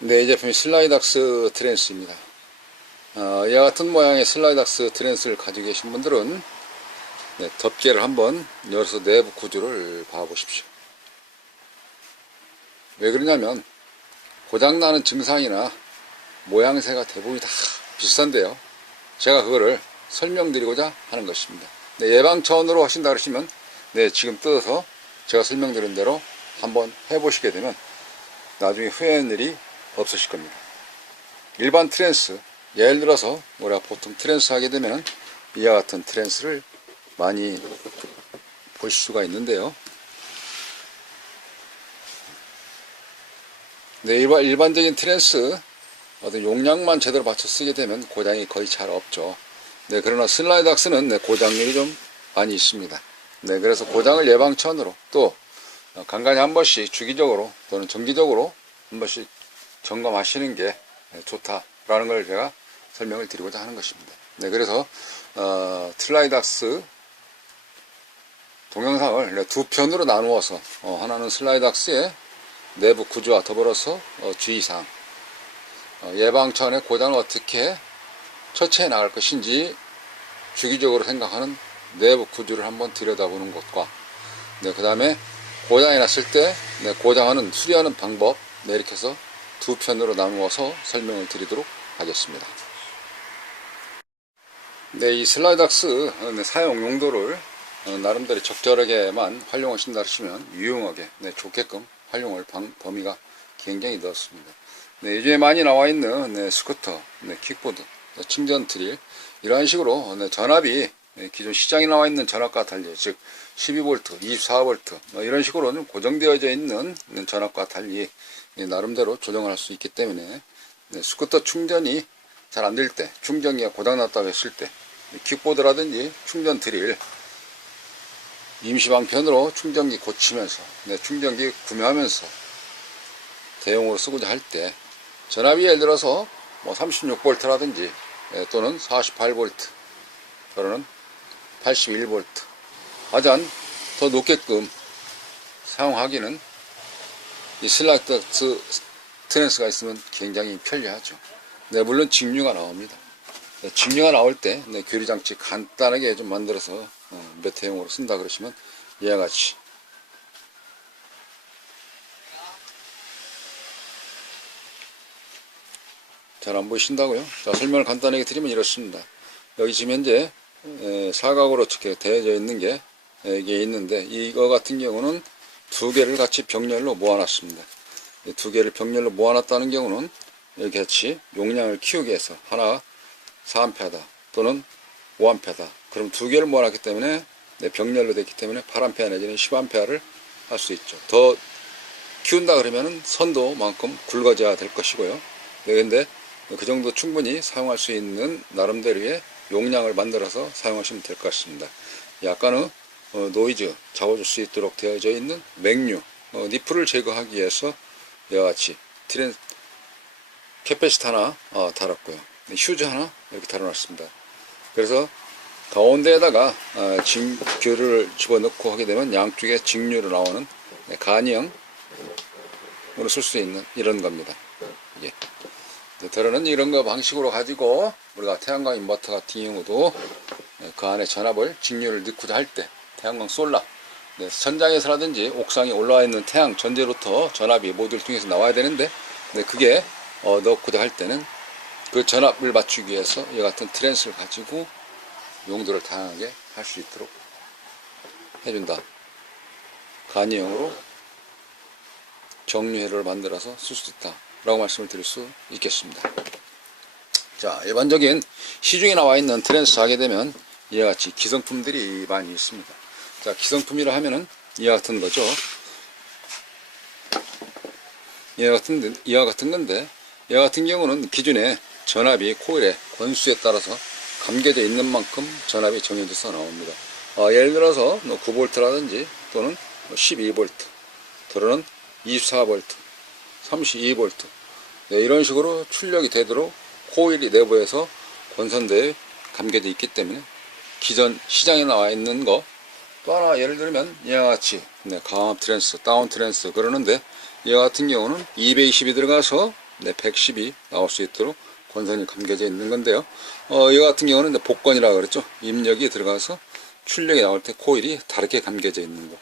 네, 이 제품이 슬라이닥스 트랜스입니다. 이와 같은 모양의 슬라이닥스 트랜스를 가지고 계신 분들은 덮개를 한번 열어서 내부 구조를 봐보십시오. 왜 그러냐면 고장나는 증상이나 모양새가 대부분이 다 비슷한데요. 제가 그거를 설명드리고자 하는 것입니다. 예방 차원으로 하신다 그러시면 지금 뜯어서 제가 설명드린 대로 한번 해보시게 되면 나중에 후회하는 일이 없으실 겁니다. 일반 트랜스, 예를 들어서 우리가 보통 트랜스 하게 되면 이와 같은 트랜스를 많이 보실 수가 있는데요. 일반적인 트랜스 어떤 용량만 제대로 맞춰 쓰게 되면 고장이 거의 잘 없죠. 그러나 슬라이닥스는 고장률이 좀 많이 있습니다. 그래서 고장을 예방 차원으로 또 간간히 한 번씩 주기적으로 또는 정기적으로 한 번씩 점검하시는 게 좋다라는 걸 제가 설명을 드리고자 하는 것입니다. 그래서 슬라이닥스 동영상을 두 편으로 나누어서 하나는 슬라이닥스의 내부 구조와 더불어서 주의사항, 예방 차원의 고장을 어떻게 처치해 나갈 것인지 주기적으로 생각하는 내부 구조를 한번 들여다보는 것과 그 다음에 고장이 났을 때 고장하는 수리하는 방법 이렇게 해서 두 편으로 나누어서 설명을 드리도록 하겠습니다. 이 슬라이닥스 사용 용도를 나름대로 적절하게만 활용하신다 하시면 유용하게 좋게끔 활용할 범위가 굉장히 넓습니다. 요즘에 많이 나와 있는 스쿠터, 킥보드, 충전 드릴 이런 식으로 전압이 기존 시장에 나와 있는 전압과 달리 즉 12V, 24V 이런 식으로는 고정되어져 있는 전압과 달리 나름대로 조정을 할 수 있기 때문에 스쿠터 충전이 잘 안 될 때, 충전기가 고장났다고 했을 때 킥보드라든지 충전 드릴 임시방편으로 충전기 고치면서 충전기 구매하면서 대용으로 쓰고자 할 때 전압이 예를 들어서 36V라든지 또는 48V 또는 81V 가장 더 높게끔 사용하기는 이 슬라이닥스 트랜스가 있으면 굉장히 편리하죠. 물론 직류가 나옵니다. 직류가 나올 때 교리장치 간단하게 좀 만들어서 메테용으로 쓴다 그러시면 이와 같이 잘 안 보이신다고요? 자, 설명을 간단하게 드리면 이렇습니다. 여기 지금 현재 사각으로 이렇게 되어져 있는 게 이게 있는데 이거 같은 경우는 두 개를 같이 병렬로 모아놨습니다. 두 개를 병렬로 모아놨다는 경우는 이렇게 같이 용량을 키우기 위해서 하나 4A다 또는 5A다. 그럼 두 개를 모아놨기 때문에 병렬로 됐기 때문에 8A 내지는 10A를 할 수 있죠. 더 키운다 그러면은 선도만큼 굵어져야 될 것이고요. 근데 그 정도 충분히 사용할 수 있는 나름대로의 용량을 만들어서 사용하시면 될 것 같습니다. 약간의 노이즈 잡아줄 수 있도록 되어져 있는 맥류 니프를 제거하기 위해서 이와 같이 캐패시터 하나 달았고요. 휴즈 하나 이렇게 달아놨습니다. 그래서 가운데에다가 직류를 집어넣고 하게 되면 양쪽에 직류로 나오는 간이형으로 쓸 수 있는 이런 겁니다. 이게 들어는 이런 거 방식으로 가지고 우리가 태양광 인버터 같은 경우도 그 안에 전압을 직류를 넣고자 할 때 태양광 솔라 천장에서라든지 옥상에 올라와 있는 태양 전제로부터 전압이 모듈을 통해서 나와야 되는데 그게 넣고자 할 때는 그 전압을 맞추기 위해서 이와 같은 트랜스를 가지고 용도를 다양하게 할 수 있도록 해준다. 간이형으로 정류회로를 만들어서 쓸 수 있다 라고 말씀을 드릴 수 있겠습니다. 자, 일반적인 시중에 나와 있는 트랜스 하게 되면 이와 같이 기성품들이 많이 있습니다. 자, 기성품이라 하면은 이와 같은 거죠. 이와 같은 건데 이와 같은 경우는 기존에 전압이 코일의 권수에 따라서 감겨져 있는 만큼 전압이 정해져서 나옵니다. 예를 들어서 9V라든지 또는 12V 또는 24V 32V 이런 식으로 출력이 되도록 코일이 내부에서 권선대에 감겨져 있기 때문에 기존 시장에 나와 있는 거 또 하나 예를 들면 이와 같이 강압 트랜스, 다운 트랜스 그러는데 이와 같은 경우는 220이 들어가서 네, 110이 나올 수 있도록 권선이 감겨져 있는 건데요. 이거 같은 경우는 복권이라고 그랬죠. 입력이 들어가서 출력이 나올 때 코일이 다르게 감겨져 있는 거.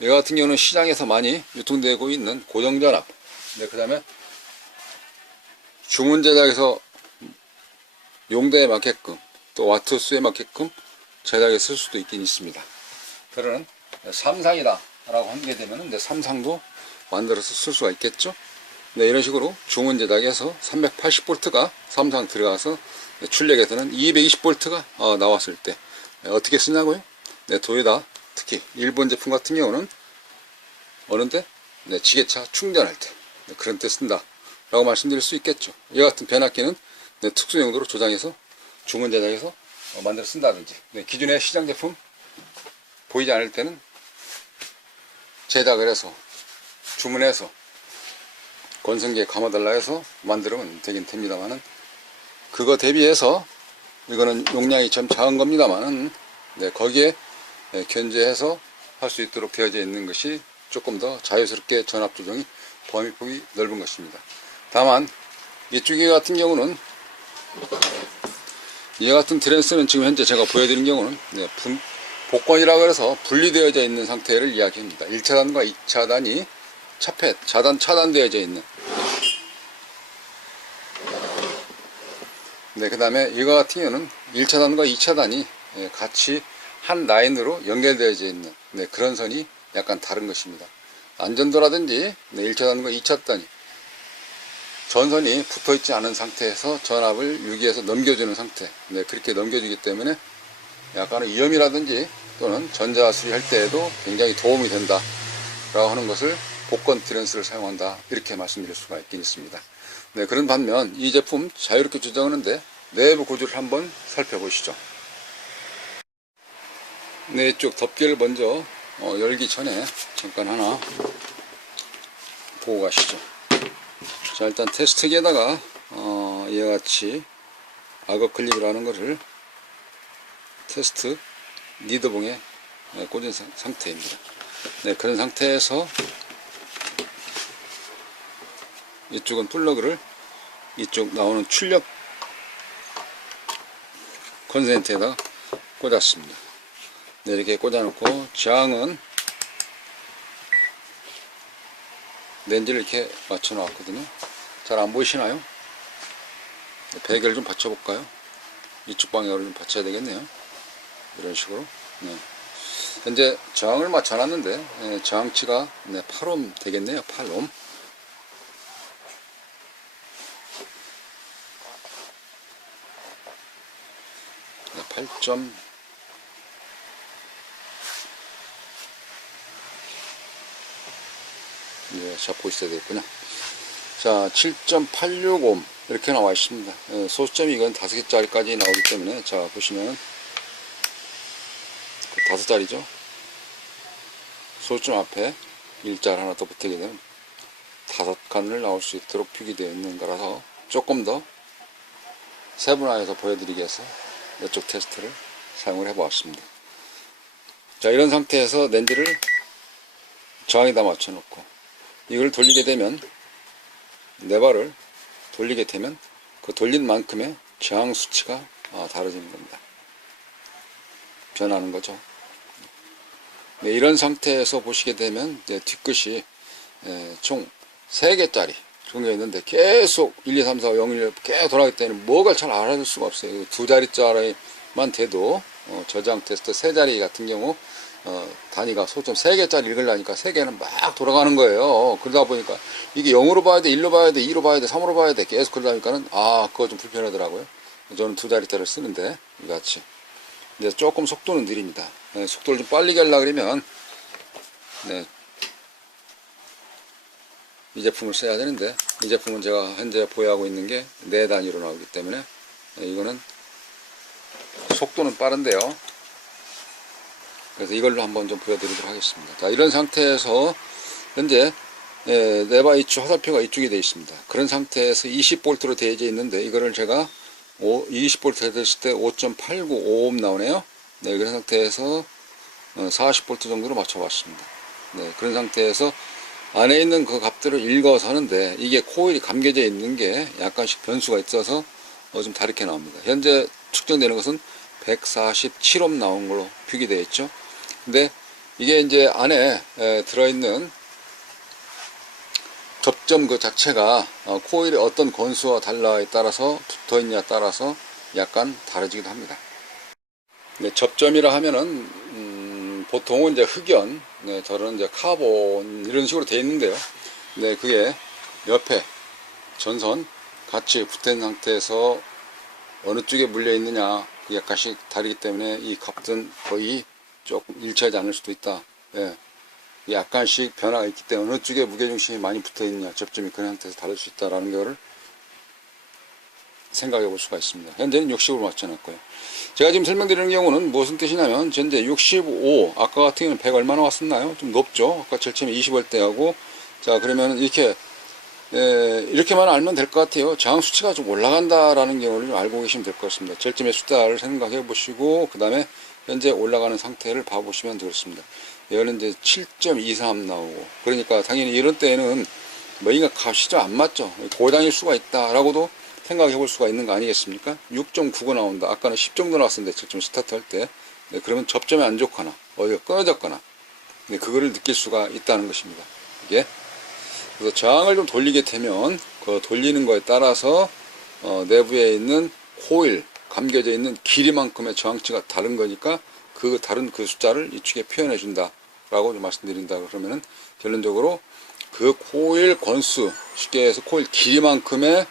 이거 같은 경우는 시장에서 많이 유통되고 있는 고정전압. 네, 그 다음에 주문 제작에서 용도에 맞게끔 또 와트 수에 맞게끔 제작에 쓸 수도 있긴 있습니다. 그러는 삼상이다 라고 하게 되면 이제 삼상도 만들어서 쓸 수가 있겠죠. 네, 이런 식으로 주문 제작에서 380V가 삼상 들어가서 출력에서는 220V가 나왔을 때 어떻게 쓰냐고요? 네, 도요타 특히 일본 제품 같은 경우는 어느때 네, 지게차 충전할 때 네, 그런 때 쓴다 라고 말씀드릴 수 있겠죠. 이 같은 변압기는 네, 특수 용도로 조장해서 주문 제작해서 만들어 쓴다든지 네, 기존의 시장 제품 보이지 않을 때는 제작을 해서 주문해서 건성기에 감아달라 해서 만들면 되긴 됩니다만은 그거 대비해서 이거는 용량이 좀 작은 겁니다만은 네, 거기에 견제해서 할 수 있도록 되어져 있는 것이 조금 더 자유스럽게 전압 조정이 범위폭이 넓은 것입니다. 다만 이쪽에 같은 경우는 이 같은 트랜스는 지금 현재 제가 보여드린 경우는 네, 복권이라고 해서 분리되어져 있는 상태를 이야기합니다. 1차단과 2차단이 차단되어져 있는 네, 그 다음에 이거 같은 경우는 1차단과 2차단이 같이 한 라인으로 연결되어져 있는 네, 그런 선이 약간 다른 것입니다. 안전도라든지 네, 1차단과 2차단이 전선이 붙어있지 않은 상태에서 전압을 유기해서 넘겨주는 상태 네, 그렇게 넘겨주기 때문에 약간의 위험이라든지 또는 전자 수리할 때에도 굉장히 도움이 된다 라고 하는 것을 복권 트랜스를 사용한다 이렇게 말씀드릴 수가 있긴 있습니다. 네, 그런 반면 이 제품 자유롭게 조정하는데 내부 구조를 한번 살펴보시죠. 네, 이쪽 덮개를 먼저 열기 전에 잠깐 하나 보고 가시죠. 자, 일단 테스트기에다가 이와 같이 악어 클립이라는 것을 테스트 니드봉에 꽂은 상태입니다. 네, 그런 상태에서 이쪽은 플러그를 이쪽 나오는 출력 콘센트에다가 꽂았습니다. 네, 이렇게 꽂아놓고 저항은 렌즈를 이렇게 맞춰 놨거든요. 잘 안 보이시나요? 베개를 좀 받쳐볼까요? 이쪽 방향으로 좀 받쳐야 되겠네요. 이런 식으로. 네. 현재 저항을 맞춰놨는데 저항치가 8옴 되겠네요. 8옴. 네, 8점 네, 잡고 있어야 되겠군요. 자, 7.86옴 이렇게 나와 있습니다. 소수점이 이건 5개짜리까지 나오기 때문에 자, 보시면 5짜리죠. 소수점 앞에 일자를 하나 더 붙이게 되면 5칸을 나올 수 있도록 표기되어 있는 거라서 조금 더 세분화해서 보여드리기 위해서 이쪽 테스트를 사용을 해 보았습니다. 자, 이런 상태에서 렌즈를 저항에다 맞춰 놓고 이걸 돌리게 되면 네 발을 돌리게 되면 그 돌린 만큼의 저항 수치가 다르지는 겁니다. 변하는 거죠. 네, 이런 상태에서 보시게 되면 뒷끝이 총 3개짜리 종류가 있는데 계속 1, 2, 3, 4, 5, 0, 1 계속 돌아가기 때문에 뭐가 잘 알아줄 수가 없어요. 2자리짜리만 돼도 저장 테스트 3자리 같은 경우 단위가 소점 3개짜리 읽으려니까 3개는 막 돌아가는 거예요. 그러다 보니까 이게 0으로 봐야 돼, 1로 봐야 돼, 2로 봐야 돼, 3으로 봐야 돼 계속 그러다 보니까는 그거 좀 불편하더라고요. 저는 2자리짜리를 쓰는데 이같이 이제 조금 속도는 느립니다. 네, 속도를 좀 빨리 하려고 그러면 네, 이 제품을 써야 되는데 이 제품은 제가 현재 보유하고 있는 게 4단위로 나오기 때문에 이거는 속도는 빠른데요. 그래서 이걸로 한번 좀 보여드리도록 하겠습니다. 자, 이런 상태에서 현재 네바 이쪽 화살표가 이쪽에 되어 있습니다. 그런 상태에서 20V로 되어져 있는데 이거를 제가 20V 됐을 때 5.895옴 나오네요. 네, 그런 상태에서 40V 정도로 맞춰봤습니다. 네, 그런 상태에서 안에 있는 그 값들을 읽어서 하는데 이게 코일이 감겨져 있는 게 약간씩 변수가 있어서 좀 다르게 나옵니다. 현재 측정되는 것은 147옴 나온 걸로 표기되어 있죠. 근데 이게 이제 안에 들어있는 접점 그 자체가 코일이 어떤 건수와 달라에 따라서 붙어 있냐에 따라서 약간 다르지기도 합니다. 네, 접점이라 하면은 보통은 이제 흑연, 네, 저런 이제 카본 이런 식으로 되어 있는데요. 네, 그게 옆에 전선 같이 붙어 있는 상태에서 어느 쪽에 물려 있느냐 그게 약간씩 다르기 때문에 이 값은 거의 조금 일치하지 않을 수도 있다. 예. 약간씩 변화가 있기 때문에 어느 쪽에 무게중심이 많이 붙어 있느냐 접점이 그런 상태에서 다를 수 있다라는 거를 생각해 볼 수가 있습니다. 현재는 60으로 맞춰놨고요. 제가 지금 설명드리는 경우는 무슨 뜻이냐면 현재 65 아까 같은 경우는 100 얼마나 왔었나요? 좀 높죠. 아까 제일 처음에 20V하고 자 그러면 이렇게만 알면 될 것 같아요. 저항 수치가 좀 올라간다라는 경우를 좀 알고 계시면 될 것 같습니다. 제일 처음에 숫자를 생각해 보시고 그 다음에 현재 올라가는 상태를 봐보시면 되겠습니다. 이거는 이제 7.23 나오고 그러니까 당연히 이런 때에는 뭐인가 값이 좀 안 맞죠. 고장일 수가 있다라고도 생각해 볼 수가 있는 거 아니겠습니까? 6.99 나온다. 아까는 10 정도 나왔었는데 지금 스타트 할 때. 네, 그러면 접점이 안 좋거나 어디가 끊어졌거나 네, 그거를 느낄 수가 있다는 것입니다. 이게 그래서 저항을 좀 돌리게 되면 그 돌리는 거에 따라서 내부에 있는 코일 감겨져 있는 길이만큼의 저항치가 다른 거니까 그 다른 그 숫자를 이 축에 표현해 준다 라고 좀 말씀드린다 그러면은 결론적으로 그 코일 권수 쉽게 해서 코일 길이만큼의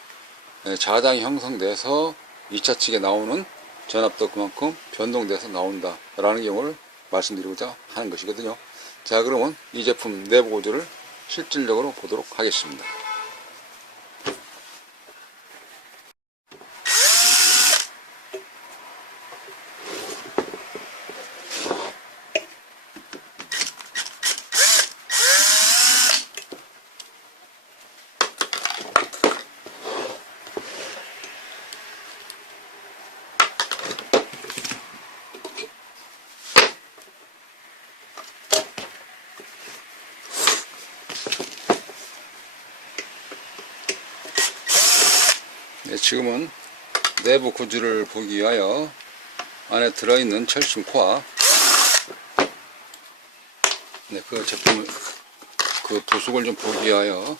자장이 형성돼서 2차 측에 나오는 전압도 그만큼 변동돼서 나온다 라는 경우를 말씀드리고자 하는 것이거든요. 자 그러면 이 제품 내부 구조를 실질적으로 보도록 하겠습니다. 네, 지금은 내부 구조를 보기 위하여 안에 들어있는 철심 코어 네, 그 제품을 그 부속을 좀 보기 위하여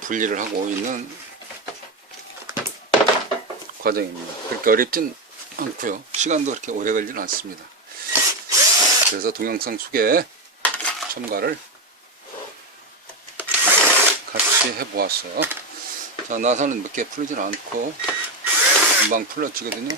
분리를 하고 있는 과정입니다. 그렇게 어렵진 않고요. 시간도 그렇게 오래 걸리는 않습니다. 그래서 동영상 속에 첨가를 같이 해보았어요. 자, 나사는 몇 개 풀리진 않고 금방 풀러지거든요.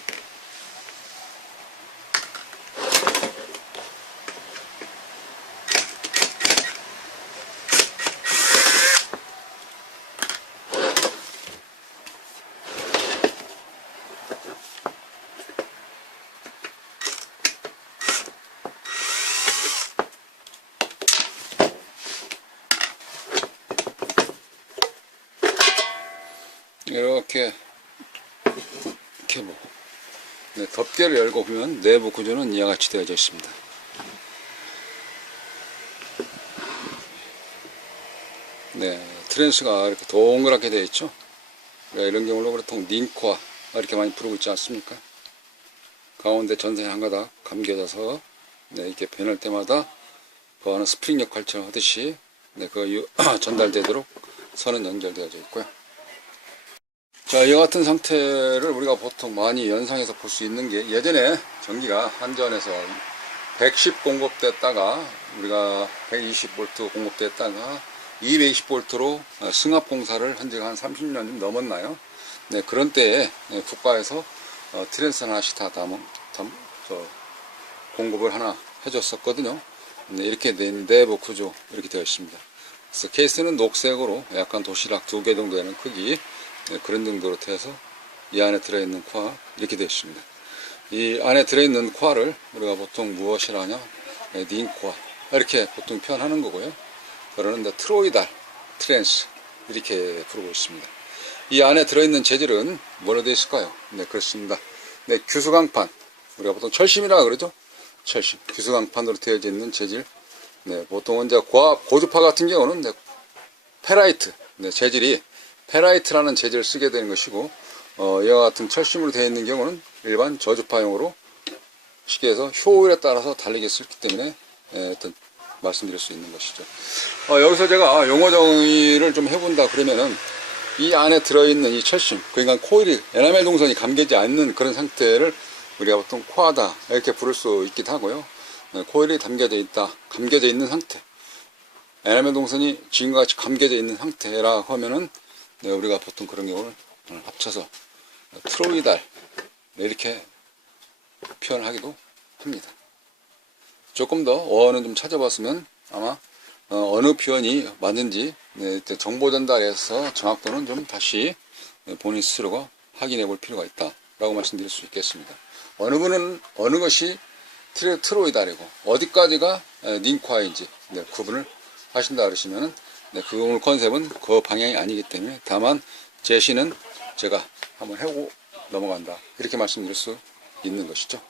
이렇게 보고 네, 덮개를 열고 보면 내부 구조는 이와 같이 되어져 있습니다. 네, 트랜스가 이렇게 동그랗게 되어 있죠. 네, 이런 경우로 보통 닝코아 이렇게 많이 부르고 있지 않습니까? 가운데 전선이 한 가닥 감겨져서 네, 이렇게 변할 때마다 그 안에 스프링 역할처럼 하듯이 네, 그 전달되도록 선은 연결되어져 있고요. 자, 이 같은 상태를 우리가 보통 많이 연상해서 볼 수 있는 게 예전에 전기가 한전에서 110 공급됐다가 우리가 120V 공급됐다가 220V로 승합 공사를 한 지가 한 30년 좀 넘었나요? 네, 그런 때에 국가에서 트랜스 하나씩 다 공급을 하나 해줬었거든요. 네, 이렇게 된 내부 구조 이렇게 되어 있습니다. 그래서 케이스는 녹색으로 약간 도시락 2개 정도 되는 크기 네, 그런 정도로 되어서 이 안에 들어있는 코어 이렇게 되어 있습니다. 이 안에 들어있는 코어를 우리가 보통 무엇이라 하냐 닝코어 이렇게 보통 표현하는 거고요. 그러는데 트로이달 트랜스 이렇게 부르고 있습니다. 이 안에 들어있는 재질은 뭐로 되어 있을까요? 네, 그렇습니다. 네, 규수강판 우리가 보통 철심이라 그러죠. 철심 규수강판으로 되어져 있는 재질. 네, 보통은 이제 고주파 같은 경우는 페라이트, 네, 재질이 페라이트라는 재질을 쓰게 되는 것이고, 이와 같은 철심으로 되어 있는 경우는 일반 저주파용으로 쉽게 해서 효율에 따라서 다르게 쓰기 때문에 어떤 말씀드릴 수 있는 것이죠. 여기서 제가 용어 정의를 좀 해본다 그러면은, 이 안에 들어있는 이 철심, 그러니까 코일이 에나멜 동선이 감겨지 않는 그런 상태를 우리가 보통 코하다 이렇게 부를 수 있기도 하고요. 코일이 감겨져 있는 상태, 에나멜 동선이 지금과 같이 감겨져 있는 상태라 하면은, 네, 우리가 보통 그런 경우를 합쳐서 트로이달 이렇게 표현하기도 합니다. 조금 더 어원은 좀 찾아봤으면 아마 어느 표현이 맞는지, 네, 정보 전달에서 정확도는 좀 다시 본인 스스로가 확인해 볼 필요가 있다라고 말씀드릴 수 있겠습니다. 어느 분은 어느 것이 트로이달이고 어디까지가 닌콰인지, 네, 구분을 하신다 그러시면은, 네, 그 오늘 컨셉은 그 방향이 아니기 때문에 다만 제시는 제가 한번 해보고 넘어간다 이렇게 말씀드릴 수 있는 것이죠.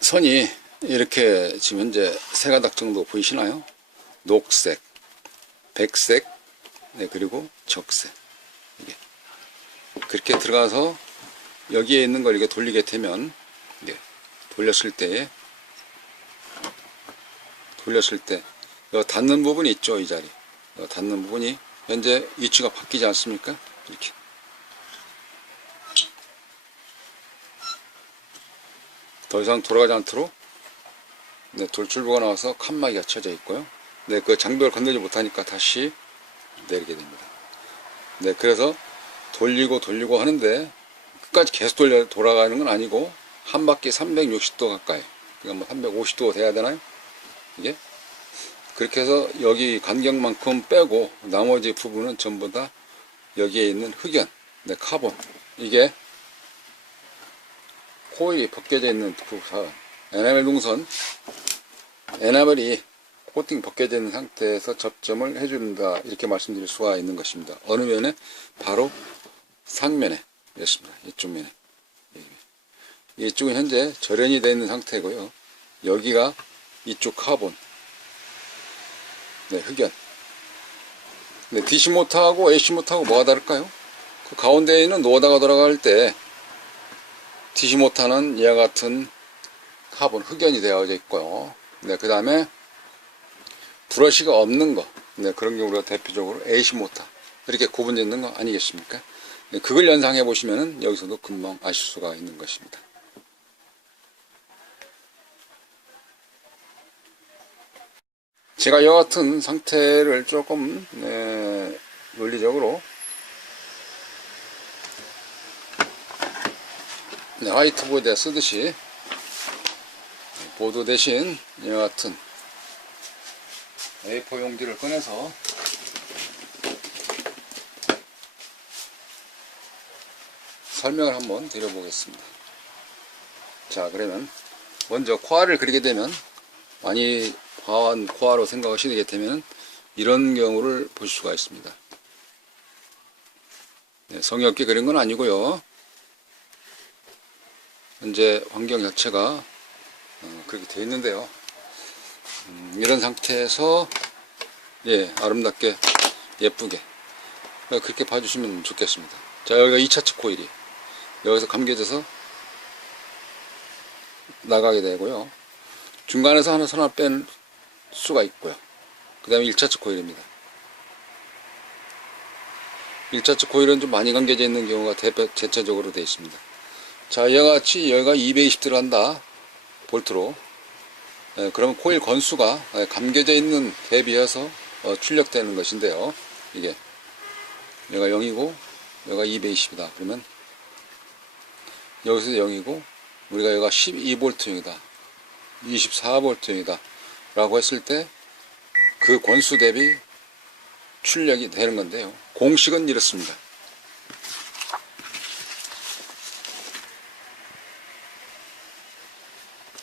선이 이렇게 지금 현재 세 가닥 정도 보이시나요? 녹색, 백색, 네, 그리고 적색. 이게 그렇게 들어가서 여기에 있는 걸 이렇게 돌리게 되면, 네, 돌렸을 때 이 닿는 부분이 있죠. 이 자리, 이 닿는 부분이 현재 위치가 바뀌지 않습니까? 이렇게 더 이상 돌아가지 않도록, 네, 돌출부가 나와서 칸막이가 쳐져 있고요. 네, 그 장벽을 건들지 못하니까 다시 내리게 됩니다. 네, 그래서 돌리고 하는데 끝까지 계속 돌아가는 건 아니고 한 바퀴 360도 가까이, 그러니까 뭐 350도 돼야 되나요? 이게 그렇게 해서 여기 간격만큼 빼고 나머지 부분은 전부 다 여기에 있는 흑연, 네, 카본, 이게 코일이 벗겨져 있는 부분, 에나멜 동선, 에나멜이 코팅 벗겨져 있는 상태에서 접점을 해준다 이렇게 말씀드릴 수가 있는 것입니다. 어느 면에? 바로 상면에 였습니다. 이쪽 면에. 이쪽은 현재 절연이 되어 있는 상태고요. 여기가 이쪽 카본, 네, 흑연. 네, DC 모터하고 AC 모터하고 뭐가 다를까요? 그 가운데에 있는 노다가 돌아갈 때 DC 모터는 이와 같은 카본 흑연이 되어져 있고요. 네, 그 다음에 브러쉬가 없는 거, 네, 그런 경우가 대표적으로 AC 모터 이렇게 구분짓는 거 아니겠습니까? 네, 그걸 연상해 보시면은 여기서도 금방 아실 수가 있는 것입니다. 제가 이와 같은 상태를 조금, 네, 논리적으로, 네, 화이트보드에 쓰듯이 보드 대신 이와 같은 A4 용지를 꺼내서 설명을 한번 드려보겠습니다. 자, 그러면 먼저 코아를 그리게 되면, 많이 과한 코아로 생각하시게 되면 이런 경우를 볼 수가 있습니다. 네, 성의 없게 그린 건 아니고요. 현재 환경 자체가 그렇게 되어 있는데요. 이런 상태에서, 예, 아름답게 예쁘게 그렇게 봐주시면 좋겠습니다. 자, 여기가 2차측 코일이 여기서 감겨져서 나가게 되고요. 중간에서 하나 선을 뺀 수가 있고요. 그 다음에 1차측 코일입니다. 1차측 코일은 좀 많이 감겨져 있는 경우가 대체적으로 되어 있습니다. 자, 이와 같이 여기가 220 들어간다, 볼트로. 그러면 코일 건수가 감겨져 있는 대비해서 출력되는 것인데요. 이게 여기가 0이고 여기가 220이다. 그러면 여기서 0이고 우리가 여기가 12V용이다, 24V용이다 라고 했을 때 그 권수 대비 출력이 되는 건데요. 공식은 이렇습니다.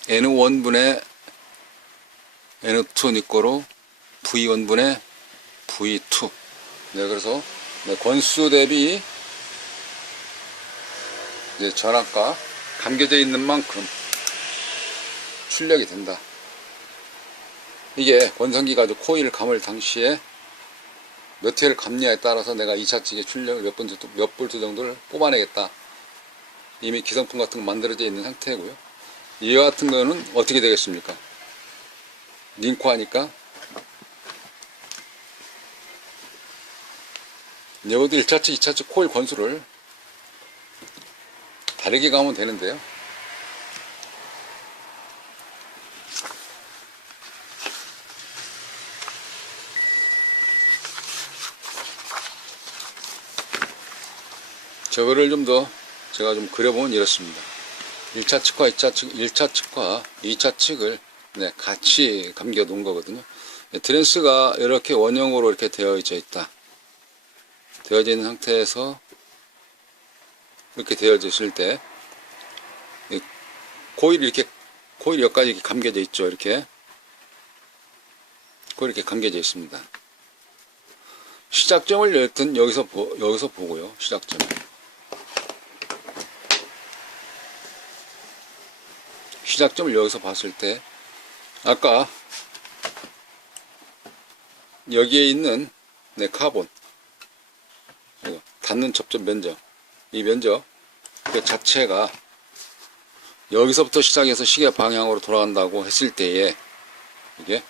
N1분의 N2 니꼬로 V1분의 V2. 네, 그래서 권수 대비 전압과 감겨져 있는 만큼 출력이 된다. 이게 권성기 가지고 코일을 감을 당시에 몇 회를 감냐에 따라서 내가 2차 측의 출력을 몇 볼트 정도를 뽑아내겠다. 이미 기성품 같은 거 만들어져 있는 상태고요. 이 같은 거는 어떻게 되겠습니까? 링코 하니까 여기도 1차 측, 2차 측 코일 권수를 다르게 가면 되는데요. 저거를 좀 더 제가 좀 그려보면 이렇습니다. 1차 측과 1차 측과 2차 측을 같이 감겨 놓은 거거든요. 트랜스가 이렇게 원형으로 이렇게 되어져 있다. 되어져 있는 상태에서 이렇게 되어져 있을 때 코일이 여기까지 이렇게 감겨져 있죠. 이렇게 코일이 이렇게 감겨져 있습니다. 시작점을 여튼 여기서 보고요. 시작점을 여기서 봤을 때 아까 여기에 있는 카본 닿는 접점 면적, 이 면적 그 자체가 여기서부터 시작해서 시계 방향으로 돌아간다고 했을 때에 이게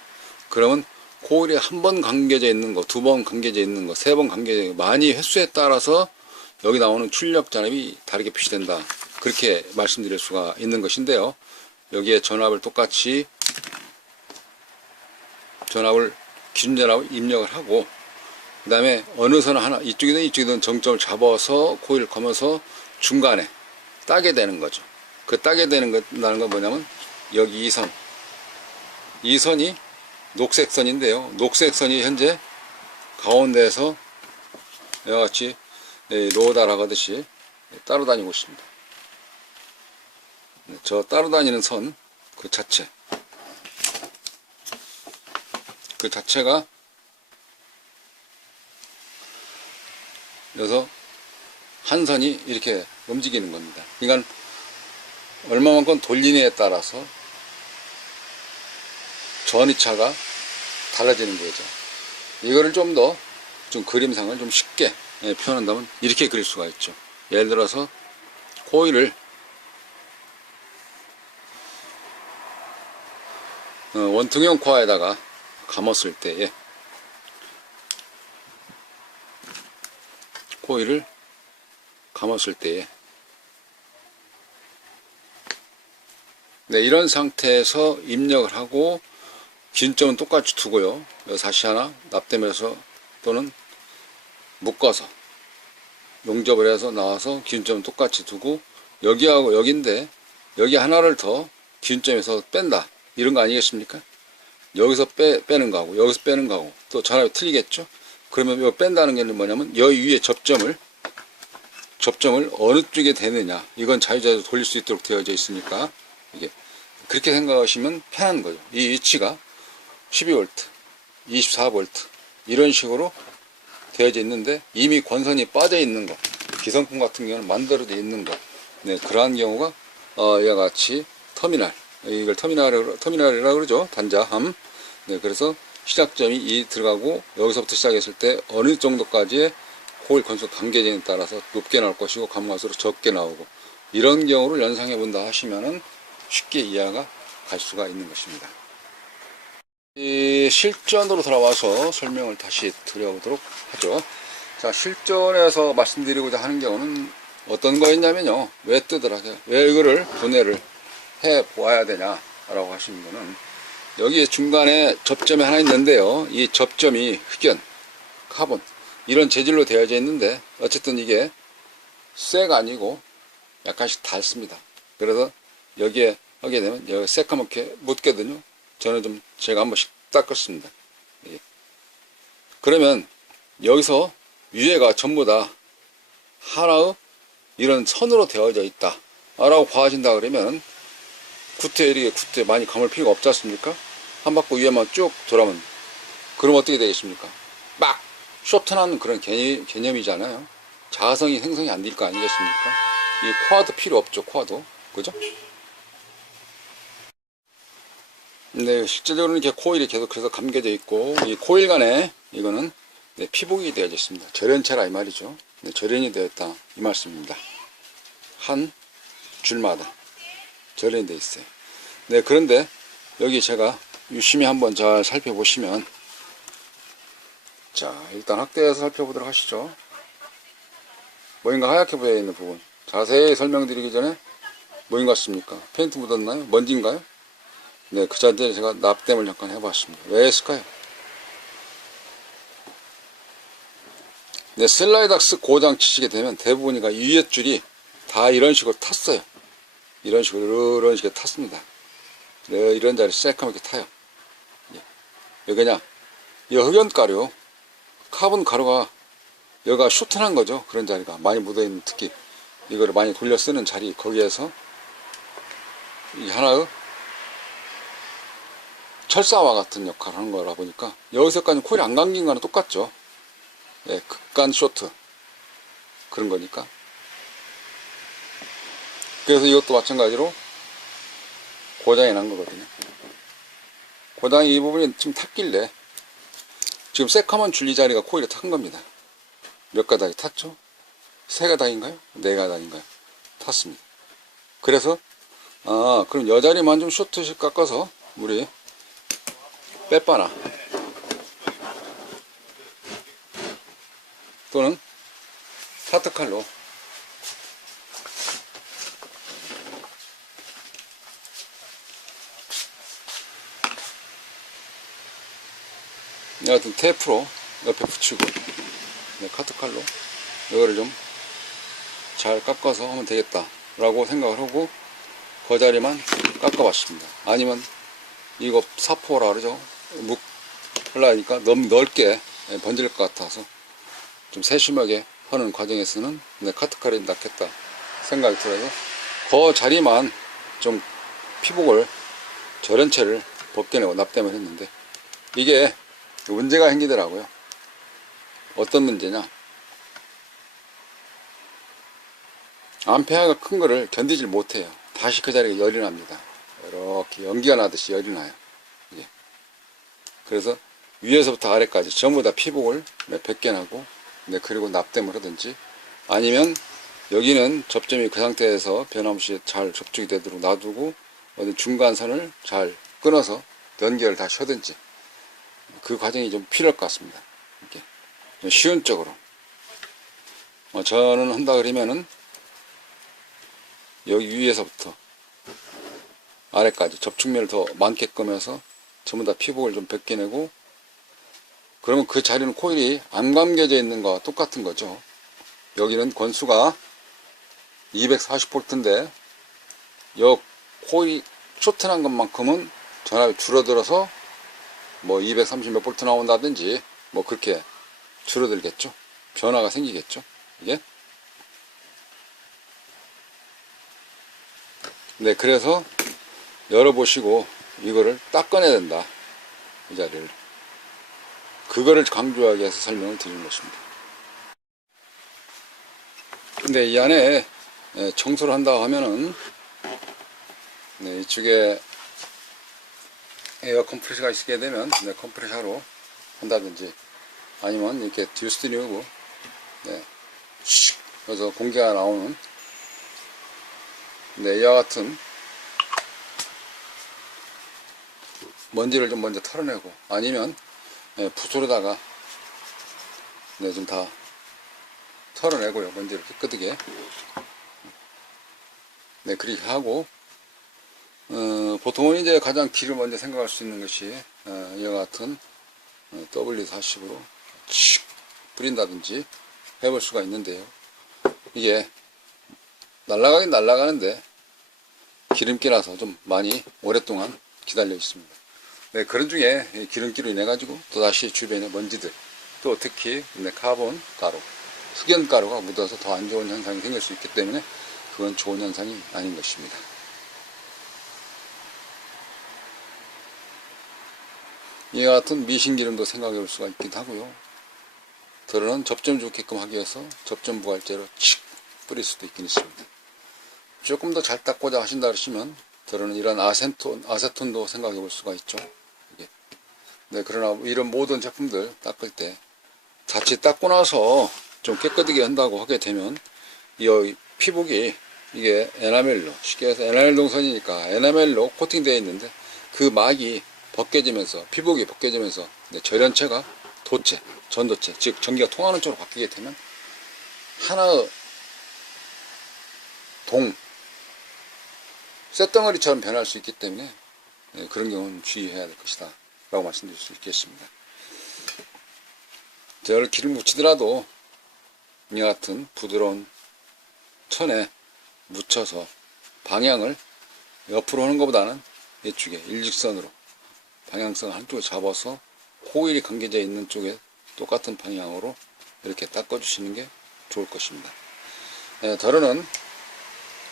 그러면 코일이 한 번 감겨져 있는 거, 두 번 감겨져 있는 거, 세 번 감겨져 있는 거, 많이 횟수에 따라서 여기 나오는 출력 잔압이 다르게 표시된다. 그렇게 말씀드릴 수가 있는 것인데요. 여기에 전압을 똑같이 기준 전압을 입력을 하고 그 다음에 어느 선 하나 이쪽이든 정점을 잡아서 코일을 감아서 중간에 따게 되는 거죠. 그 따게 되는 건 뭐냐면 여기 이 선이 녹색 선인데요. 녹색 선이 현재 가운데에서 이와 같이 로다라고 하듯이 따로 다니고 있습니다. 저 따로 다니는 선 그 자체가 그래서 한 선이 이렇게 움직이는 겁니다. 그러니까 얼마만큼 돌리느냐에 따라서 전이차가 달라지는 거죠. 이거를 좀 더 그림상을 좀 쉽게 표현한다면 이렇게 그릴 수가 있죠. 예를 들어서 코일을 원통형 코어에다가 감았을 때에 코일을 감았을 때에 이런 상태에서 입력을 하고 기준점은 똑같이 두고요. 다시 하나 납땜해서 또는 묶어서 용접을 해서 나와서 기준점은 똑같이 두고 여기하고 여기인데 여기 하나를 더 기준점에서 뺀다. 이런 거 아니겠습니까? 여기서 빼는 거하고 여기서 빼는 거하고 또 전압이 틀리겠죠? 그러면 이거 뺀다는 게 뭐냐면 여기 위에 접점을 어느 쪽에 대느냐, 이건 자유자재로 돌릴 수 있도록 되어져 있으니까 이게 그렇게 생각하시면 편한 거죠. 이 위치가 12V, 24V 이런 식으로 되어져 있는데 이미 권선이 빠져 있는 거, 기성품 같은 경우는 만들어져 있는 거, 그러한 경우가 이와 같이 터미널, 이걸 터미널이라고 그러죠. 단자함. 그래서 시작점이 들어가고 여기서부터 시작했을 때 어느 정도까지의 코일 권수가 감겨지느냐에 따라서 높게 나올 것이고 감갈수록 적게 나오고 이런 경우를 연상해 본다 하시면은 쉽게 이해가 갈 수가 있는 것입니다. 이 실전으로 돌아와서 설명을 다시 드려보도록 하죠. 자, 실전에서 말씀드리고자 하는 경우는 어떤 거였냐면요. 왜 뜨더라고요. 왜 이거를 분해를 해 보아야 되냐 라고 하시는 거는 여기 중간에 접점이 하나 있는데요. 이 접점이 흑연, 카본 이런 재질로 되어져 있는데 어쨌든 이게 쇠가 아니고 약간씩 닳습니다. 그래서 여기에 하게 되면 여기 새까맣게 묻거든요. 저는 제가 한 번씩 닦았습니다. 그러면 여기서 위에가 전부 다 하나의 이런 선으로 되어져 있다 라고 봐진다 그러면 구태 많이 감을 필요가 없지 않습니까? 한 바퀴 위에만 쭉 돌아오면 그럼 어떻게 되겠습니까? 막 쇼트나는 그런 개념이잖아요. 자성이 생성이 안 될 거 아니겠습니까? 이 코어도 필요 없죠. 코어도 그죠? 근데 실질적으로는 이렇게 코일이 계속 그래서 감겨져 있고, 이 코일 간에 이거는 피복이 되어져 있습니다. 절연체라 이 말이죠. 절연이 되어 있다 이 말씀입니다. 한 줄마다 절연이 되어 있어요. 네, 그런데 여기 제가 유심히 한번 잘 살펴보시면, 자, 일단 확대해서 살펴보도록 하시죠. 뭐인가 하얗게 보여 있는 부분, 자세히 설명드리기 전에 뭐인 것 같습니까? 페인트 묻었나요? 먼지인가요? 네, 그 자리에 제가 납땜을 잠깐 해봤습니다. 왜 했을까요? 네, 슬라이닥스 고장 치시게 되면 대부분이가 위에 줄이 다 이런 식으로 탔어요. 이런 식으로 탔습니다. 네, 이런 자리 새까맣게 타요. 여기 그냥 이 흑연가루, 카본 가루가 여기가 쇼트난 거죠. 그런 자리가 많이 묻어있는, 특히 이거를 많이 돌려 쓰는 자리, 거기에서 이 하나의 철사와 같은 역할을 하는 거라 보니까 여기서까지 코일이 안 감긴 거는 똑같죠. 예, 극간 쇼트 그런 거니까. 그래서 이것도 마찬가지로 고장이 난 거거든요. 고장이 이 부분이 지금 탔길래, 지금 새카만 줄리 자리가 코일에 탄 겁니다. 몇 가닥이 탔죠? 3가닥인가요? 4가닥인가요? 탔습니다. 그래서 그럼 여 자리만 좀 쇼트씩 깎아서 우리 빼빠나 또는 파트칼로 여하튼 테이프로 옆에 붙이고, 카트칼로 이거를 좀 잘 깎아서 하면 되겠다 라고 생각을 하고 그 자리만 깎아봤습니다. 아니면 이거 사포라 그러죠. 묵 하려니까 너무 넓게 번질 것 같아서 좀 세심하게 하는 과정에서는 카트칼이 낫겠다 생각이 들어서 그 자리만 좀 피복을, 절연체를 벗겨내고 납땜을 했는데, 이게 문제가 생기더라고요. 어떤 문제냐, 암페어가 큰 거를 견디질 못해요. 다시 그 자리가 열이 납니다. 이렇게 연기가 나듯이 열이 나요. 이게. 그래서 위에서부터 아래까지 전부 다 피복을 벗겨내고, 그리고 납땜을 하든지, 아니면 여기는 접점이 그 상태에서 변함없이 잘 접촉이 되도록 놔두고 어디 중간선을 잘 끊어서 연결을 다시 하든지, 그 과정이 좀 필요할 것 같습니다. 이렇게 좀 쉬운 쪽으로. 저는 한다 그러면은 여기 위에서부터 아래까지 접촉면을 더 많게끔 해서 전부 다 피복을 좀 벗겨내고, 그러면 그 자리는 코일이 안 감겨져 있는 거와 똑같은 거죠. 여기는 권수가 240V인데 여 코일이 쇼트난 것만큼은 전압이 줄어들어서 뭐 230 몇 볼트 나온다든지 뭐 그렇게 줄어들겠죠. 변화가 생기겠죠. 이게. 네, 그래서 열어보시고 이거를 닦아내야 된다. 이 자리를. 그거를 강조하기 위해서 설명을 드리는 것입니다. 근데 이 안에 청소를 한다 하면은, 이쪽에 에어 컴프레셔가 있게 되면 컴프레셔로 한다든지, 아니면 이렇게 듀스트리우고 그래서 공기가 나오는 이와 같은 먼지를 좀 먼저 털어내고, 아니면 붓으로다가 좀 다 털어내고요. 먼지를 깨끗하게. 그렇게 하고, 보통은 이제 가장 길을 먼저 생각할 수 있는 것이 이와 같은 W40으로 칙 뿌린다든지 해볼 수가 있는데요. 이게 날아가긴 날아가는데 기름기라서 좀 많이 오랫동안 기다려 있습니다. 그런 중에 기름기로 인해 가지고 또다시 주변의 먼지들, 또 특히 카본 가루, 흑연 가루가 묻어서 더 안 좋은 현상이 생길 수 있기 때문에 그건 좋은 현상이 아닌 것입니다. 이와 같은 미신기름도 생각해 볼 수가 있기도 하고요. 더러는 접점 좋게끔 하기 위해서 접점 부활제로 칙 뿌릴 수도 있긴 있습니다. 조금 더 잘 닦고자 하신다 그러시면 들어는 이런 아세톤도 생각해 볼 수가 있죠. 이게. 네, 그러나 이런 모든 제품들 닦을 때 자칫 닦고 나서 좀 깨끗하게 한다고 하게 되면 이 피복이 이게 에나멜로, 쉽게 해서 에나멜 동선이니까 에나멜로 코팅되어 있는데 그 막이 벗겨지면서 피복이 벗겨지면서 절연체가 도체, 전도체, 즉 전기가 통하는 쪽으로 바뀌게 되면 하나의 쇳덩어리처럼 변할 수 있기 때문에 그런 경우는 주의해야 될 것이다 라고 말씀드릴 수 있겠습니다. 저를 기름 묻히더라도 이와 같은 부드러운 천에 묻혀서 방향을 옆으로 하는 것보다는 이쪽에 일직선으로 방향성 한쪽을 잡아서 호일이 감겨져 있는 쪽에 똑같은 방향으로 이렇게 닦아주시는 게 좋을 것입니다. 덜어는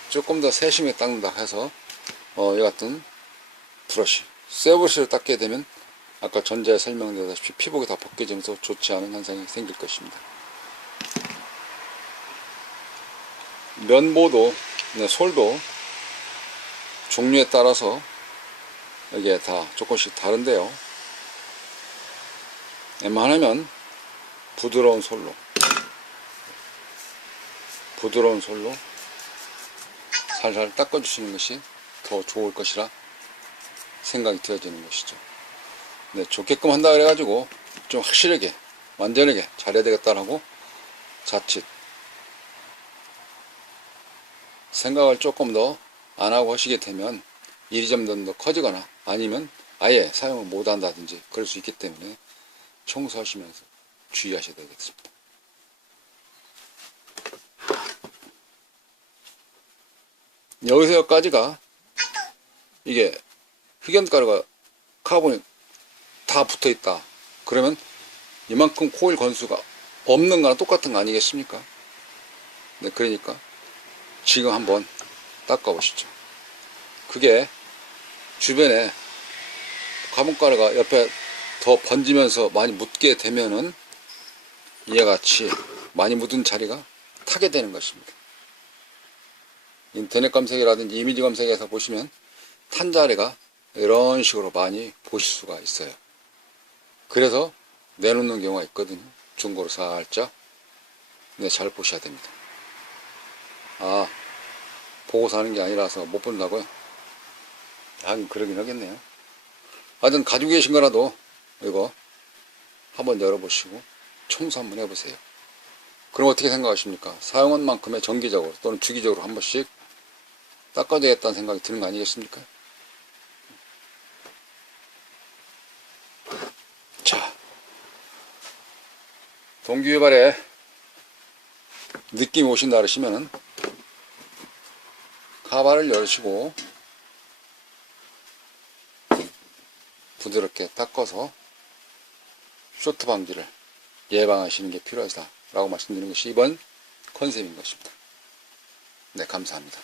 조금 더 세심하게 닦는다 해서 이 같은 브러쉬, 쇠 브러쉬를 닦게 되면 아까 전자에 설명드렸다시피 피복이 다 벗겨지면서 좋지 않은 현상이 생길 것입니다. 면보도, 솔도 종류에 따라서 이게 다 조금씩 다른데요. 웬만하면 부드러운 솔로 살살 닦아주시는 것이 더 좋을 것이라 생각이 되어지는 것이죠. 네, 좋게끔 한다 그래가지고 좀 확실하게 완전하게 잘해야 되겠다라고 자칫 생각을 조금 더 안 하고 하시게 되면 일이 좀 더 커지거나 아니면 아예 사용을 못 한다든지 그럴 수 있기 때문에 청소하시면서 주의하셔야 되겠습니다. 여기서 여기까지가 이게 흑연가루가 카본이 다 붙어 있다 그러면 이만큼 코일 건수가 없는 거나 똑같은 거 아니겠습니까? 네, 그러니까 지금 한번 닦아 보시죠. 그게 주변에 카본가루가 옆에 더 번지면서 많이 묻게 되면은 이와 같이 많이 묻은 자리가 타게 되는 것입니다. 인터넷 검색이라든지 이미지 검색에서 보시면 탄 자리가 이런 식으로 많이 보실 수가 있어요. 그래서 내놓는 경우가 있거든요. 중고로 살짝 잘 보셔야 됩니다. 보고 사는 게 아니라서 못 본다고요? 하긴 그러긴 하겠네요. 하여튼 가지고 계신 거라도 이거 한번 열어보시고 청소 한번 해보세요. 그럼 어떻게 생각하십니까? 사용한 만큼의 정기적으로 또는 주기적으로 한 번씩 닦아야겠다는 생각이 드는 거 아니겠습니까? 자, 동기유발에 느낌이 오신다 그러시면은 카바를 열으시고 부드럽게 닦아서 쇼트 방지를 예방하시는 게 필요하다 라고 말씀드리는 것이 이번 컨셉인 것입니다. 네, 감사합니다.